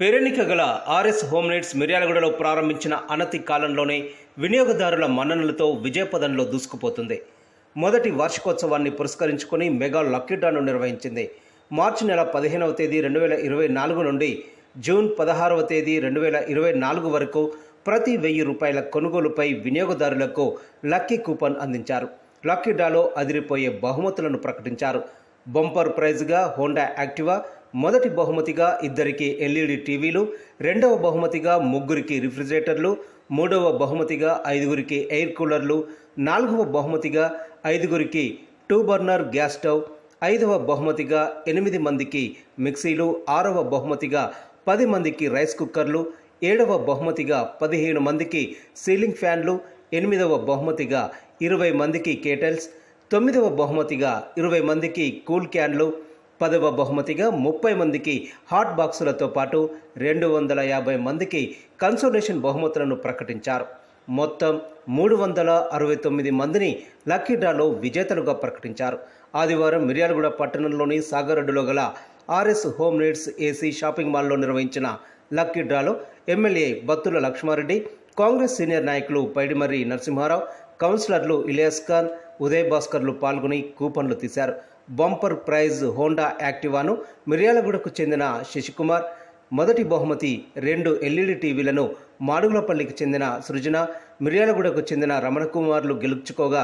పేరెన్నిక గల RS home needs మిర్యాలగూడలో ప్రారంభించిన అనతి కాలంలోనే వినియోగదారుల మన్ననలతో విజయపదంలో దూసుకుపోతుంది. మొదటి వార్షికోత్సవాన్ని పురస్కరించుకొని మెగా లక్కీ డ్రాను నిర్వహించింది. మార్చి నెల 15వ తేదీ 2024 నుండి జూన్ 16వ తేదీ 2024 వరకు ప్రతి 1000 రూపాయల కొనుగోలుపై వినియోగదారులకు లక్కీ కూపన్ అందించారు. లక్కీ డ్రాలో అదిరిపోయే బహుమతులను ప్రకటించారు. బంపర్ ప్రైజ్గా హోండా యాక్టివా, మొదటి బహుమతిగా 2 ఎల్ఈడి టీవీలు, రెండవ బహుమతిగా 3 రిఫ్రిజిరేటర్లు, మూడవ బహుమతిగా 5 ఎయిర్ కూలర్లు, నాలుగవ బహుమతిగా 5 2 బర్నర్ గ్యాస్ స్టవ్, 5వ బహుమతిగా 8 మందికి మిక్సీలు, 6వ బహుమతిగా 10 మందికి రైస్ కుక్కర్లు, 7వ బహుమతిగా 15 మందికి సీలింగ్ ఫ్యాన్లు, 8వ బహుమతిగా 20 మందికి కేటల్స్, 9వ బహుమతిగా 20 మందికి కూల్ క్యాన్లు, 10వ బహుమతిగా 30 మందికి హాట్ బాక్సులతో పాటు 250 మందికి కన్సోలేషన్ బహుమతులను ప్రకటించారు. మొత్తం 369 మందిని లక్కీ డ్రాలో విజేతలుగా ప్రకటించారు. ఆదివారం మిర్యాలగూడ పట్టణంలోని సాగర్రోడ్డులో గల RS home needs AC shopping మాల్లో నిర్వహించిన లక్కీ డ్రాలో ఎమ్మెల్యే బత్తుల లక్ష్మారెడ్డి, కాంగ్రెస్ సీనియర్ నాయకులు పైడిమర్రి నరసింహారావు, కౌన్సిలర్లు ఇలియాస్ ఖాన్, ఉదయ్ భాస్కర్లు పాల్గొని కూపన్లు తీశారు. బంపర్ ప్రైజ్ హోండా యాక్టివాను మిర్యాలగూడకు చెందిన శశికుమార్, మొదటి బహుమతి 2 ఎల్ఈడి టీవీలను మాడుగులపల్లికి చెందిన సృజన, మిర్యాలగూడకు చెందిన రమణకుమార్లు గెలుచుకోగా,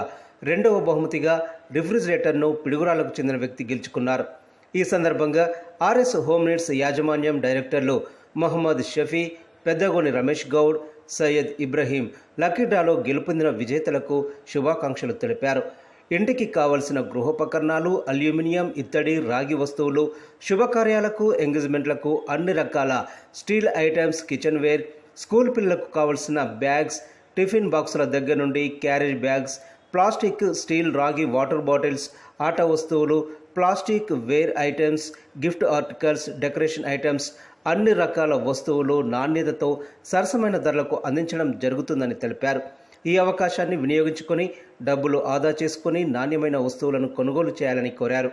రెండవ బహుమతిగా రిఫ్రిజిరేటర్ను పిడుగురాలకు చెందిన వ్యక్తి గెలుచుకున్నారు. ఈ సందర్భంగా ఆర్ఎస్ హోమ్ నీడ్స్ యాజమాన్యం డైరెక్టర్లు మహమ్మద్ షఫీ, పెద్దగోని రమేష్ గౌడ్, సయ్యద్ ఇబ్రహీం లక్కీ డ్రాలో గెలుపొందిన విజేతలకు శుభాకాంక్షలు తెలిపారు. ఇంటికి కావలసిన గృహోపకరణాలు, అల్యూమినియం, ఇత్తడి, రాగి వస్తువులు, శుభకార్యాలకు, ఎంగేజ్మెంట్లకు అన్ని రకాల steel items, kitchen ware, school పిల్లలకు కావలసిన బ్యాగ్స్, టిఫిన్ బాక్సుల దగ్గర నుండి క్యారేజ్ బ్యాగ్స్, ప్లాస్టిక్, స్టీల్, రాగి వాటర్ బాటిల్స్, ఆట వస్తువులు, plastic ware items, gift articles, decoration items, అన్ని రకాల వస్తువులు నాణ్యతతో సరసమైన ధరలకు అందించడం జరుగుతుందని తెలిపారు. ఈ అవకాశాన్ని వినియోగించుకొని డబ్బులు ఆదా చేసుకుని నాణ్యమైన వస్తువులను కొనుగోలు చేయాలని కోరారు.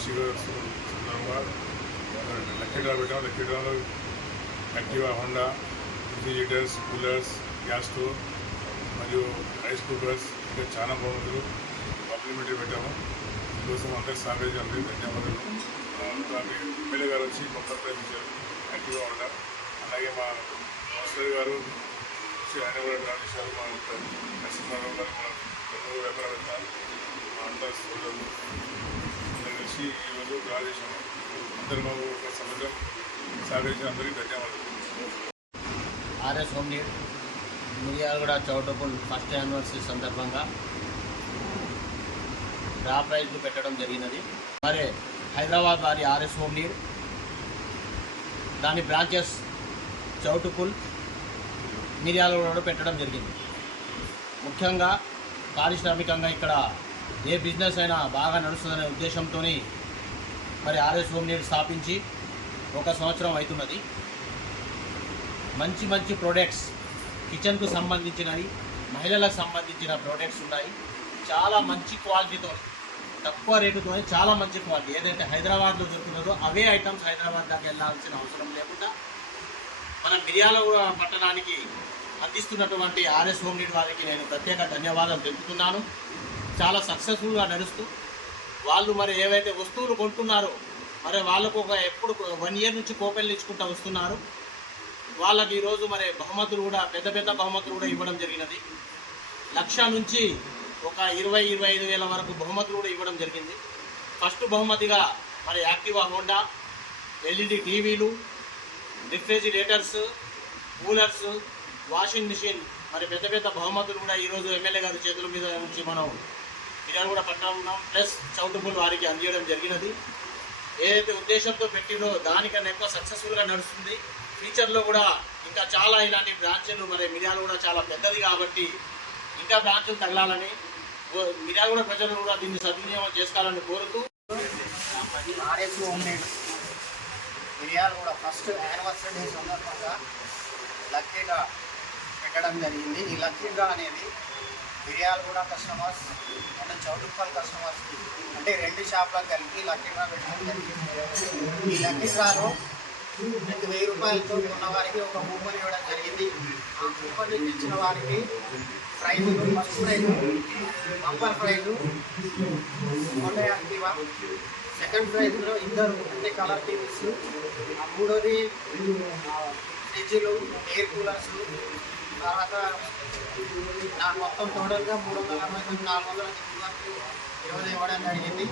వార్షిక సందర్భంగా లక్కీ డ్రా పెట్టాం. లక్కీ డ్రాలో Activa Honda, refrigerators, coolers, gas stove మరియు రైస్ కుక్కర్స్ ఇంకా చాలా బహుమతులు కాంప్లిమెంటరీ పెట్టాము. దీనికోసం అందరి సాగేజ్ అందరికీ ధన్యవాదాలు. ఎమ్మెల్యే గారు వచ్చి కొత్త ప్రయత్నించారు యాక్టివా హోండా. అలాగే మా కౌన్సిలర్ గారు ఆయన కూడా డ్రా చేశారు. మా నరసింహారావు గారు మన పెద్ద వ్యాపారవేత్త మా అంతా సోదరులు అందరూ కలిసి ఈరోజు డ్రా చేశాము. అందరూ మాకు ఒక సముద్రం సాగించిన అందరికీ ధన్యవాదాలు. RS home need Miryalaguda Choutuppal first anniversary సందర్భంగా డ్రా ప్రైజ్లు పెట్టడం జరిగినది. మరి హైదరాబాద్ వారి ఆర్ఎస్ హోమ్ నీడ్ దాని బ్రాంచెస్ చౌటుపుల్ మిర్యాలగూడలో పెట్టడం జరిగింది. ముఖ్యంగా పారిశ్రామికంగా ఇక్కడ ఏ బిజినెస్ అయినా బాగా నడుస్తుందనే ఉద్దేశంతో మరి ఆర్ఎస్ హోమ్ నీడ్ స్థాపించి 1 సంవత్సరం అవుతున్నది. మంచి మంచి ప్రోడక్ట్స్ కిచెన్కు సంబంధించినవి, మహిళలకు సంబంధించిన ప్రోడక్ట్స్ ఉన్నాయి. చాలా మంచి క్వాలిటీతో, తక్కువ రేటుతో చాలా మంచి క్వాలిటీ. ఏదైతే హైదరాబాద్లో దొరుకుతుందో అవే ఐటమ్స్ హైదరాబాద్ దాకా వెళ్ళాల్సిన అవసరం లేకుండా మన మిర్యాలగూడ పట్టణానికి అందిస్తున్నటువంటి ఆర్ఎస్ హోమ్ నీడ్ వారికి నేను ప్రత్యేక ధన్యవాదాలు తెలుపుతున్నాను. చాలా సక్సెస్ఫుల్గా నడుస్తూ వాళ్ళు మరి ఏవైతే వస్తువులు కొంటున్నారో మరి వాళ్ళకు ఎప్పుడు 1 ఇయర్ నుంచి కోపెళ్ళు ఇచ్చుకుంటూ వస్తున్నారు. వాళ్ళకి ఈరోజు మరి బహుమతులు కూడా పెద్ద పెద్ద బహుమతులు కూడా ఇవ్వడం జరిగినది. 1,00,000 నుంచి ఒక 20-25 వేల వరకు బహుమతులు కూడా ఇవ్వడం జరిగింది. ఫస్ట్ బహుమతిగా మరి యాక్టివా హోండా, ఎల్ఈడి టీవీలు, రిఫ్రిజిరేటర్స్, కూలర్స్, వాషింగ్ మిషన్ మరి పెద్ద పెద్ద బహుమతులు కూడా ఈరోజు ఎమ్మెల్యే గారి చేతుల మీద నుంచి మనం మిర్యాలగూడ పట్టణం ప్లస్ చౌటుపుల్ వారికి అందించడం జరిగినది. ఏదైతే ఉద్దేశంతో పెట్టిందో దానికన్నా ఎక్కువ సక్సెస్ఫుల్గా నడుస్తుంది. ఫ్యూచర్లో కూడా ఇంకా చాలా ఇలాంటి బ్రాంచ్లు మరి మిర్యాలగూడ చాలా పెద్దది కాబట్టి ఇంకా బ్రాంచ్లు తగలాలని మిర్యాలగూడ ప్రజలు కూడా దీన్ని సద్వినియోగం చేసుకోవాలని కోరుతూ RS home need Miryalaguda first anniversary day సందర్భంగా లక్కీ డ్రా పెట్టడం జరిగింది. ఈ లక్కీ డ్రా అనేది మిర్యాలగూడ కస్టమర్స్ అంటే చౌటుప్పల్ కస్టమర్స్ అంటే 2 షాపులకు కలిపి లక్కీ డ్రా పెట్టడం జరిగింది. ఈ లక్కీ డ్రాలో 1000 రూపాయలతో ఉన్న వారికి ఒక కూపన్ ఇవ్వడం జరిగింది. ఆ కూపన్ ఇచ్చిన వారికి ప్రైజులు, first prize bumper prize Honda Activa, second ప్రైజ్లో 2 అంటే కలర్ టీవీస్, మూడోది ఫ్రిడ్జ్లు, ఎయిర్ కూలర్స్, తర్వాత నాకు మొత్తం టోటల్గా 360 400 వరకు ఈరోజు ఇవ్వడం జరిగింది.